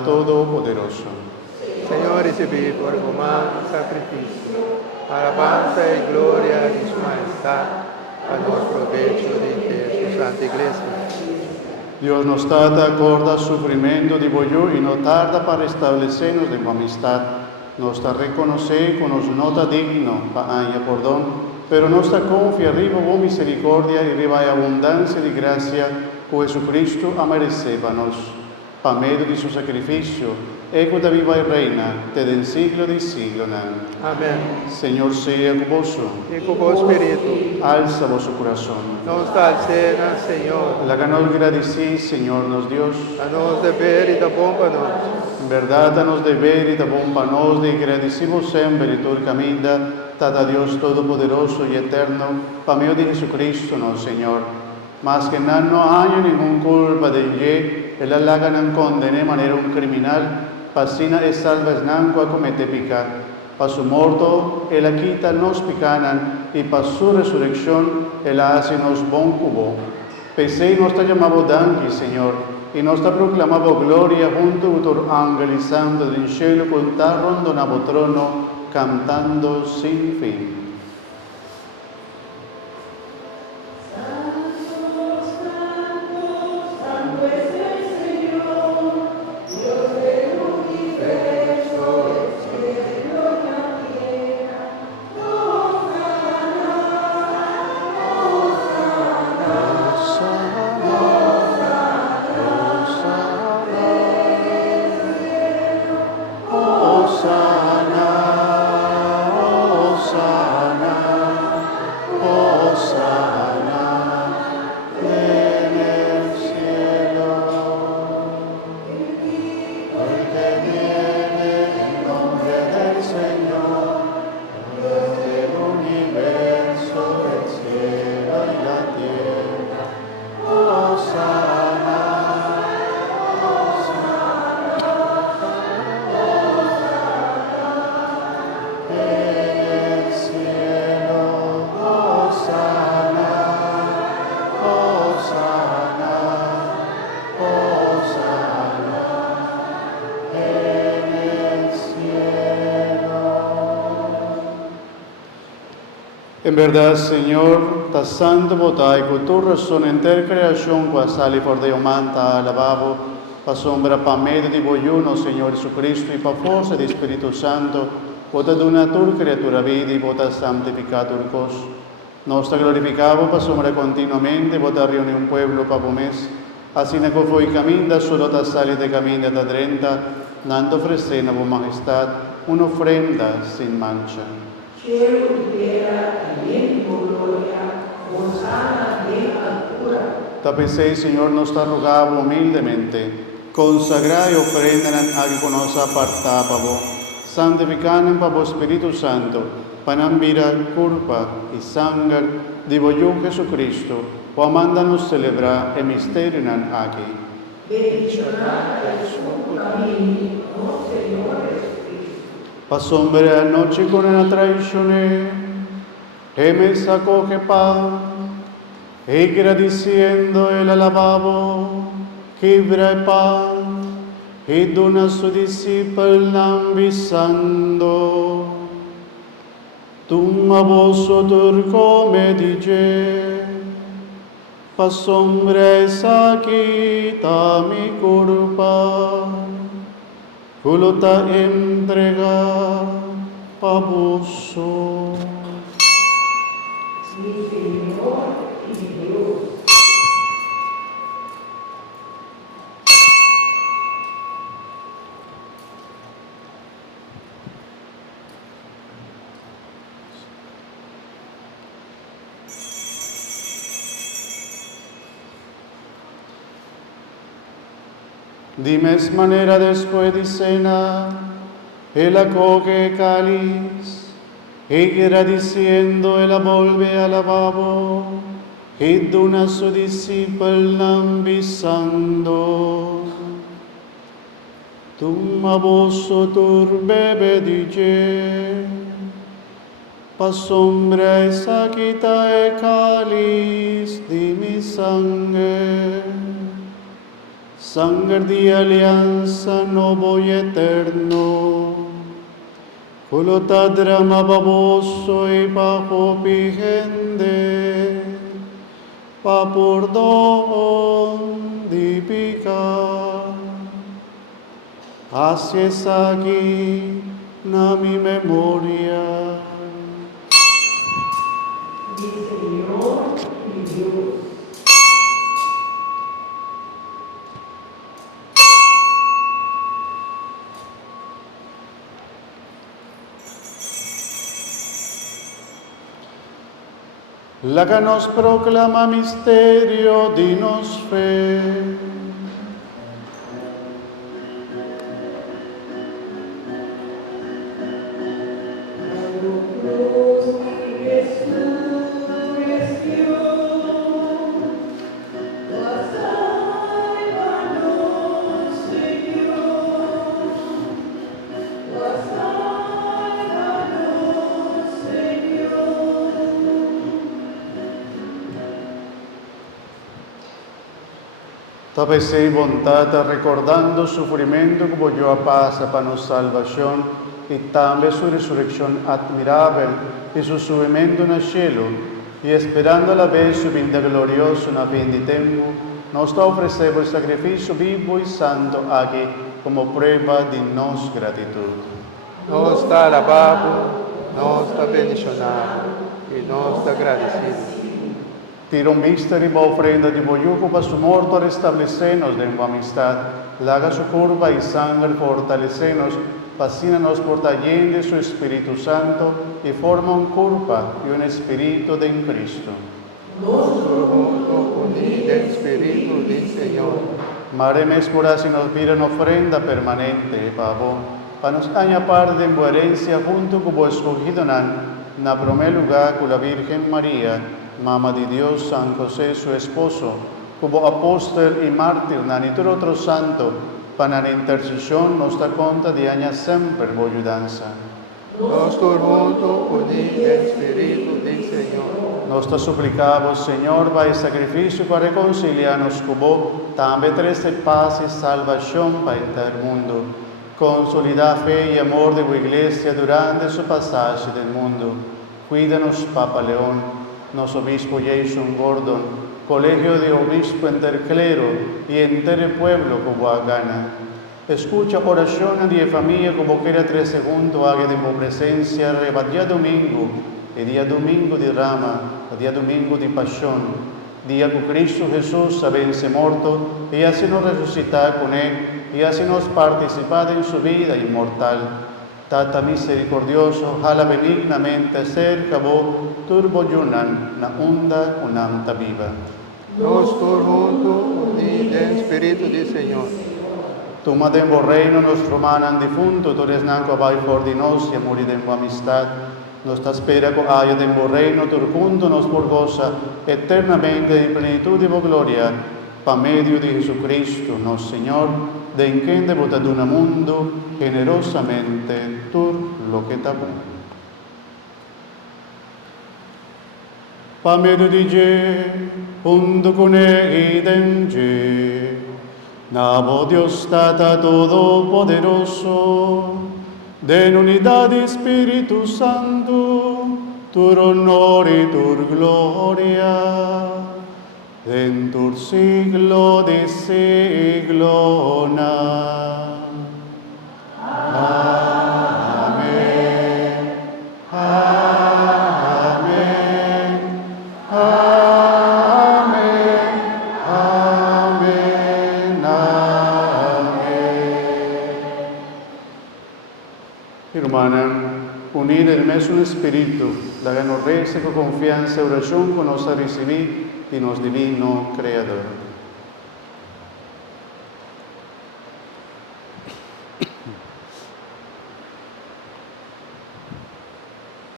Jehová Todopoderoso. Señor, recibí por humano sacrificio, alabanza y gloria de su majestad, a los provecho de su santa iglesia. Dios nos trata acorda sufrimento di voglio e non tarda para establecernos de amistad. Nos da reconocer con nos nota digno pa anya perdón, pero nos da confia arriba vo misericordia e riva abundancia di grazia, co Jesucristo amerecébanos. Pa medio di suo sacrificio, ecco da viva e reina, te den siglo di siglo. Amén. Señor sea con vos, Y con vos, espíritu, alza vosso corazón. nos da cena, Señor, La ganó agradeci, Señor nos Dios. a nos deber y da bomba nos. In verdad nos deber y da bomba nos de agradecimos sempre y todo caminda, tada Dios Todopoderoso y eterno, pa medio de Jesucristo, no Señor. Mas que no haya ningún culpa de ye, el alaga non condene manera un criminal, pasina e salvas nanco a comete pica. Pa su morto, el quita nos picanan, y pa su resurrección, el hace nos bon cubo. Pese nos ta llamado danqui, Señor, y nos ta proclamado gloria junto a tu ángel y santo del cielo, contaron donavo trono, cantando sin fin. En verdad, Señor, ta santo votai, con tu razón enter creación, qua sali por Deo manta alababo, pa sombra pa medio di vogliuno, Señor Jesucristo, y pa forza di Spirito Santo, vota donatur creatura vidi, vota santificatur cos. Nos ta glorificavo pa sombra continuamente, vota riuni un pueblo pa pomes, así ne co foi caminda, solo ta sali de caminda ta drenta, nando ofrecena vo majestad, una ofrenda sin mancha. Cielo y tierra, también por gloria, Hosana en altura. Tapesei, Señor, nos ta rogado humildemente, consagra y ofrendan a que nos apartápavo, santificanen pa vos Espíritu Santo, panambira, culpa y sangar, di voglio Jesucristo, o amandanos celebrar el misterio nan aquí. Bendicionada el suo cammini, oh Señor. Pasombre anoche con la traicioné, e me sacó que pan, e agradeciendo el alababo, quebra el pan, y dona su discípulo ambisando. Tu a vos turco me dice, pasombre esa quita mi culpa, Kulota entrega pabuso. Mi Señor y Dios. Dimes manera después de cena, él acoge cáliz, y agradeciendo él volve al lavabo, y dona a su discípulo ambisando. Toma vos turbe dice, pasombra esa quita e cáliz di mi sangue. Sangre de alianza nuevo y eterno, colota drama baboso y bajo pigende, pa por don di pica. Haces aquí na mi memoria. Mi Señor, mi Dios. La que nos proclama misterio, dinos fe. Tapese y bondad, recordando su sufrimiento como yo pasa para nuestra salvación y también su resurrección admirable y su subimiento en el cielo, y esperando a la vez su vida gloriosa en la fin de tiempo, nos ofrecemos el sacrificio vivo y santo aquí como prueba de nuestra gratitud. Nos está alabado, nos está bendicionado y nos está agradecido. Tiro un misterio y ofrenda de boyuco para su muerto a restablecernos de su amistad. Laga su curva y sangre fortalecernos, fascínanos por taller de su Espíritu Santo y forma un curva y un espíritu de en Cristo. Nosotros juntos unidos en espíritu del Señor. Mare Mespura si nos piden ofrenda permanente, pavo, para nos añapar de incoherencia junto con vos escogido na primer lugar con la Virgen María, Mamá de Dios, San José, su esposo, como apóstol y mártir, y todo otro santo, para la intercesión nos da cuenta de años siempre por ayudanza. Nosotros juntos unidos en espíritu del Señor. Nos te suplicamos, Señor, para el sacrificio para reconciliarnos con vos, también traes paz y salvación para el mundo. Consolida fe y amor de tu iglesia durante su pasaje del mundo. Cuídanos, Papa León, nos obispo Jason Gordon, colegio de obispo entre el clero y entre el pueblo como gana. Escucha oraciones de familia como quiera 3 segundos, haga de tu presencia, reba día domingo, y día domingo de rama, día domingo de pasión, día que Cristo Jesús vence muerto, y así nos resucitar con él, y así nos participar en su vida inmortal. Tata misericordioso, jala benignamente cerca vos, turbo yunan, na onda unanta viva. Nosotros juntos unidos en espíritu del Señor. Tu madre en reino nos romanan difunto, tú eres nanco vai por di nos y morir en tu amistad. Nos te espera con haya de tu reino, tú junto nos por goza eternamente en plenitud de tu gloria, pa medio de Jesucristo, nuestro Señor, de en quien devotaduna mundo, generosamente tú lo que te pa medio di je, junto con él je, nabo Dios Tata Todopoderoso, de en unidad de Espíritu Santo, tu honor y tu gloria, en tu siglo de siglo. Amén. Amén. Amén. Amén. Amén. Hermana, unir el mesmo espíritu, la que nos reza con confianza y oración que nos ha recibido y nos divino Creador.